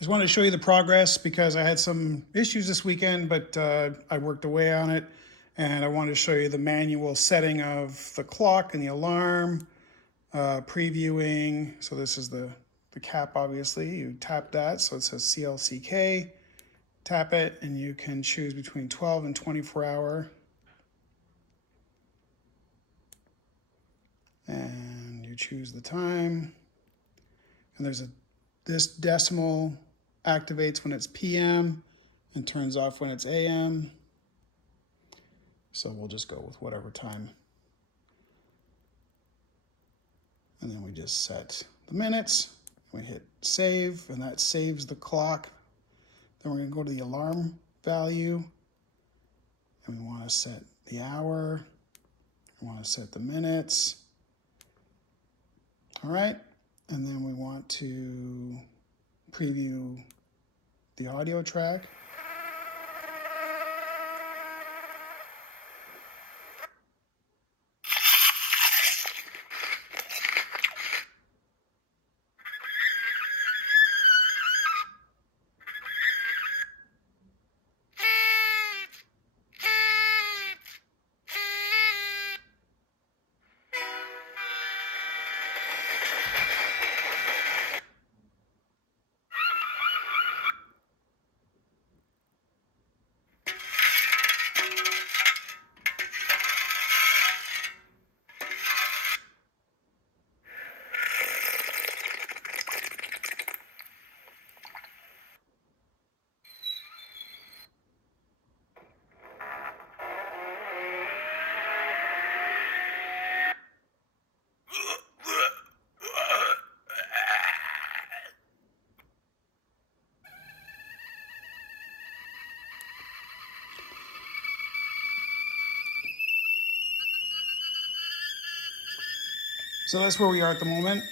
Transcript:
Just wanted to show you the progress because I had some issues this weekend, but I worked away on it. And I wanted to show you the manual setting of the clock and the alarm, previewing. So this is the cap, obviously. You tap that, so it says CLCK. Tap it, and you can choose between 12 and 24 hour. And you choose the time. And there's this decimal activates when it's PM and turns off when it's AM. So we'll just go with whatever time. And then we just set the minutes. We hit save, and that saves the clock. Then we're going to go to the alarm value. And we want to set the hour. We want to set the minutes. All right. And then we want to preview the audio track. So that's where we are at the moment.